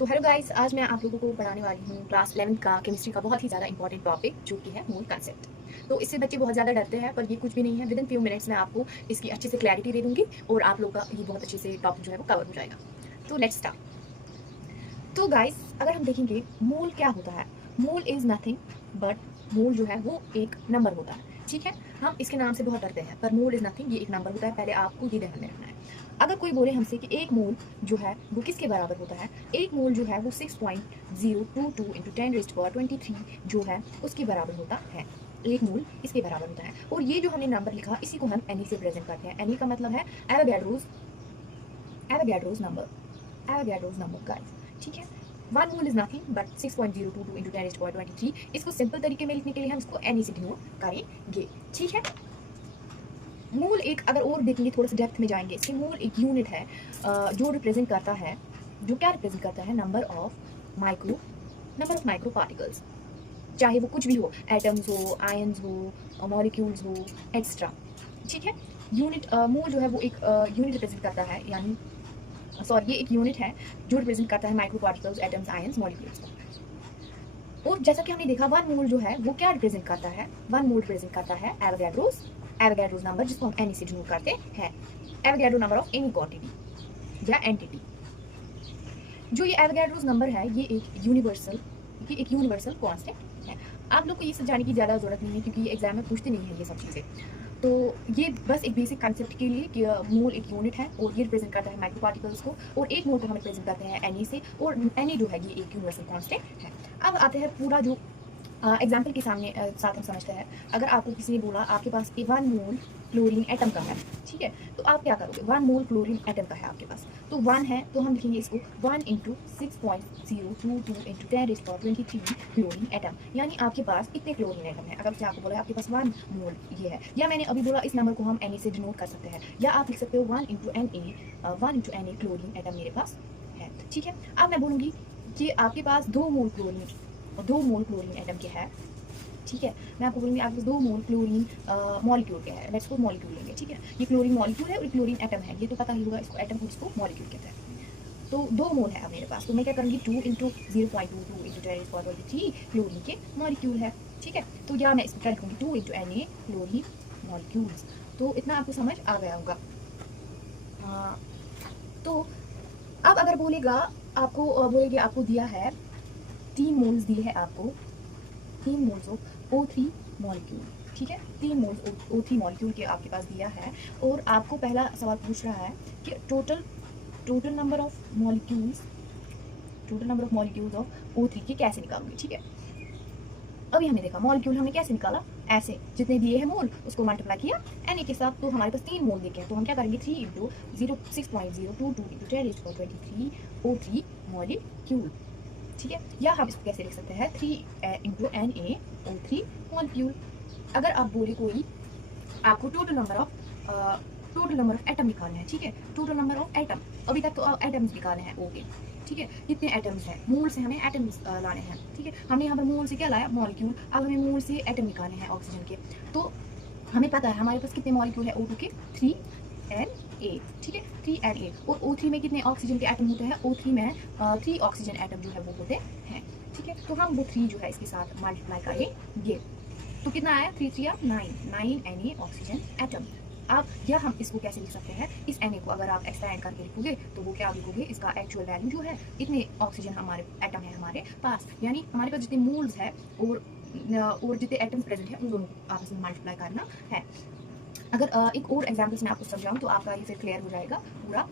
तो hello guys, आज मैं आप लोगों को पढ़ाने वाली हूँ क्लास 11 का केमिस्ट्री का बहुत ही ज़्यादा इंपॉर्टेंट टॉपिक जो कि है मोल कंसेप्ट। तो इससे बच्चे बहुत ज़्यादा डरते हैं, पर ये कुछ भी नहीं है। विद इन फ्यू मिनट्स मैं आपको इसकी अच्छे से क्लैरिटी दे दूंगी और आप लोग का ये बहुत अच्छे से टॉपिक जो है वो कवर हो जाएगा। तो लेट्स स्टार्ट। तो गाइस, अगर हम देखेंगे मोल क्या होता है, मोल इज नथिंग बट मोल जो है वो एक नंबर होता है। ठीक है, हम इसके नाम से बहुत डरते हैं, पर मोल इज नथिंग, ये एक नंबर होता है। पहले आपको ये ध्यान में रखना है। अगर कोई बोले हमसे कि एक मोल जो है वो किसके बराबर होता है, एक मोल जो है वो 6.022 इंटू 10⁻23 जो है उसके बराबर होता है। एक मोल इसके बराबर होता है। और ये जो हमने नंबर लिखा, इसी को हम एनी से प्रेजेंट करते हैं। एनी का मतलब है Avogadro's, Avogadro's number, Avogadro's number guys. ठीक है, one mole is nothing but 6.022 into 10⁻23। इसको सिंपल तरीके में लिखने के लिए हम इसको एनी से डिनोट करेंगे। ठीक है, मोल एक, अगर और देखेंगे थोड़ा सा डेप्थ में जाएंगे, इसके मोल एक यूनिट है जो रिप्रेजेंट करता है, जो क्या रिप्रेजेंट करता है, नंबर ऑफ माइक्रो पार्टिकल्स। चाहे वो कुछ भी हो, एटम्स हो, आयंस हो, मॉलिक्यूल्स हो, एक्स्ट्रा। ठीक है, यूनिट मोल जो है वो एक यूनिट रिप्रेजेंट करता है, यानी सॉरी, ये एक यूनिट है जो रिप्रेजेंट करता है micro particles, atoms, ions, molecules को। और जैसा कि हमने देखा, वन मोल जो है वो क्या रिप्रेजेंट करता है, वन मोल रिप्रेजेंट करता है एवोगैड्रोस, एवोगैड्रोस नंबर, जिसको हम एन से डिनोट करते हैं। Avogadro number of any quantity या एंटिटी। जो ये एवोगैड्रोस नंबर है, ये एक यूनिवर्सल कांस्टेंट है। आप लोग को ये सब जानने की ज़्यादा जरूरत नहीं है, क्योंकि ये एग्जाम में पूछते नहीं है ये सब चीज़ें। तो ये बस एक बेसिक कंसेप्ट के लिए कि मोल एक यूनिट है और ये रिप्रेजेंट करता है माइक्रो पार्टिकल्स को, और एक मोल को हम रिप्रेजेंट करते हैं एनई से, और एनई जो है ये एक यूनिवर्सल कांस्टेंट है। अब आते हैं पूरा जो एग्जाम्पल के सामने साथ हम समझते हैं। अगर आपको किसी ने बोला आपके पास एक 1 मोल क्लोरीन एटम का है, ठीक है, तो आप क्या करोगे, 1 मोल क्लोरीन एटम का है आपके पास, तो 1 है तो हम लिखेंगे इसको 1 इंटू 6.022 इंटू 10⁻23 क्लोरीन एटम, यानी आपके पास इतने क्लोरीन एटम है। अगर से आपको बोला आपके पास 1 मोल ये है, या मैंने अभी बोला इस नंबर को हम एन से डिनोट कर सकते हैं, या आप लिख सकते हो 1 into N A chlorine atom मेरे पास है। ठीक है, अब मैं बोलूँगी कि आपके पास 2 मोल क्लोरीन एटम के है। ठीक है, मैं आपको बोलूँगी आपके 2 मोल क्लोरीन मॉलिक्यूल के है। लेट्स को मॉलिक्यूल लेंगे। ठीक है, ये क्लोरीन मॉलिक्यूल है और क्लोरीन एटम है, ये तो पता ही होगा, इसको एटम को इसको मॉलिक्यूल कहते हैं। तो 2 मोल है अब मेरे पास, तो मैं क्या करूँगी 2 इंटू 0.22 इंटू 10⁻23 क्लोरीन के मॉलिक्यूल है। ठीक है, तो या मैं इसको क्या लिखूँगी 2 into N A chlorine molecules. तो इतना आपको समझ आ गया होगा। तो अब अगर बोलेगा आपको बोलेगी आपको दिया है 3 मोल्स दिए है आपको, 3 मोल्स ऑफ O3 मॉलिक्यूल। ठीक है, 3 मोल्स O3 मॉलिक्यूल के आपके पास दिया है, और आपको पहला सवाल पूछ रहा है कि total number of molecules of O3 के कैसे निकालोगे। ठीक है, अभी हमने देखा मॉलिक्यूल हमने कैसे निकाला, ऐसे जितने दिए हैं मोल उसको मल्टीप्लाई किया एन के साथ, तो हमारे पास 3 मोल देखे हैं, तो हम क्या करेंगे 3 इंटू 6.022 इंटू 10⁻23 O3 मॉलिक्यूल। ठीक है, या हम इसको कैसे लिख सकते हैं 3 इंटू एन ए O3 मॉलिक्यूल। अगर आप बोले कोई आपको टोटल नंबर ऑफ एटम निकालना है, ठीक है, टोटल नंबर ऑफ एटम, अभी तक तो एटम्स निकाले हैं, ओके, ठीक है, कितने एटम्स हैं, मोल से हमें एटम्स लाने हैं। ठीक है, हमने यहाँ पर मोल से क्या लाया, मॉलिक्यूल, अब हमें मोल से एटम निकालने हैं ऑक्सीजन के। तो हमें पता है हमारे पास कितने मॉलिक्यूल है O2 के, 3Na। ठीक है, 3Na, और O3 में कितने ऑक्सीजन के एटम होते हैं, O3 में 3 ऑक्सीजन एटम जो है वो होते हैं। ठीक है, तो हम वो 3 जो है इसके साथ मल्टीप्लाई करेंगे, तो कितना आया, 3 3 9 Na ऑक्सीजन एटम। अब यह हम इसको कैसे लिख सकते हैं, इस Na को अगर आप एक्सपेंड करके लिखोगे तो वो क्या लिखोगे, इसका एक्चुअल वैल्यू जो है, इतने ऑक्सीजन हमारे एटम है हमारे पास, यानी हमारे पास जितने मोल्स है और जितने एटम्स प्रेजेंट है उन दोनों को आपस में मल्टीप्लाई करना है। अगर एक और एग्जाम्पल मैं आपको समझाऊँ तो आपका ये फिर क्लियर हो जाएगा पूरा।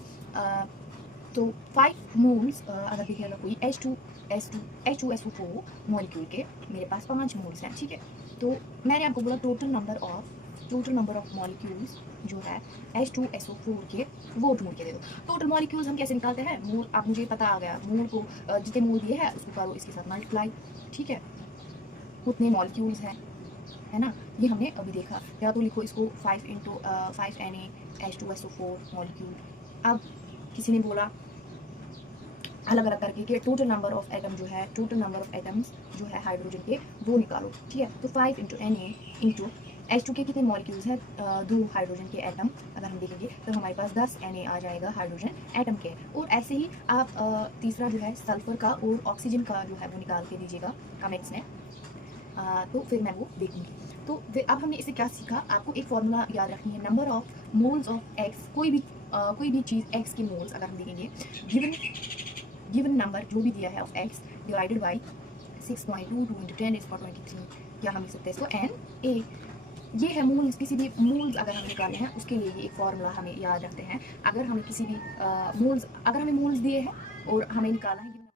तो 5 मोल्स अगर देखिएगा कोई H2SO4 मॉलिक्यूल के मेरे पास 5 मोल्स हैं। ठीक है, तो मैंने आपको बोला टोटल नंबर ऑफ मॉलिक्यूल्स जो है H2SO4 के, वो ढूंढ के दे दो। टोटल मॉलिक्यूल्स हम कैसे निकालते हैं, मोल, अब मुझे पता आ गया, मोल को जितने मोल दिए हैं उसको करो इसके साथ मल्टीप्लाई। ठीक है, उतने मॉलिक्यूल्स हैं, है ना, ये हमने अभी देखा। या तो लिखो इसको 5 इंटू 5Na H2SO4 मॉलिक्यूल। अब किसी ने बोला अलग अलग करके कि टोटल नंबर ऑफ एटम्स जो है हाइड्रोजन के, वो निकालो। ठीक है, तो 5 इंटू Na इंटू H2 के कितने मॉलिक्यूल्स हैं? 2 हाइड्रोजन के एटम अगर हम देखेंगे तो हमारे पास 10 Na आ जाएगा हाइड्रोजन एटम के। और ऐसे ही आप तीसरा जो है सल्फर का और ऑक्सीजन का जो है वो निकाल के दीजिएगा कमेंट्स में, तो फिर मैं वो देखूंगी। तो फिर अब हमने इससे क्या सीखा, आपको एक फॉर्मूला याद रखनी है, number of moles of x, कोई भी चीज़ एक्स के मोल्स अगर हम देखेंगे, गिवन नंबर जो भी दिया है of x divided by 6.22 into 10⁻23, या हम लिख सकते हैं इसको एन ए। ये है मोल्स, किसी भी मोल्स अगर हम निकाले हैं उसके लिए ये एक फॉर्मूला हमें याद रखते हैं। अगर हमें किसी भी मोल्स, अगर हमें मोल्स दिए हैं और हमें निकाला है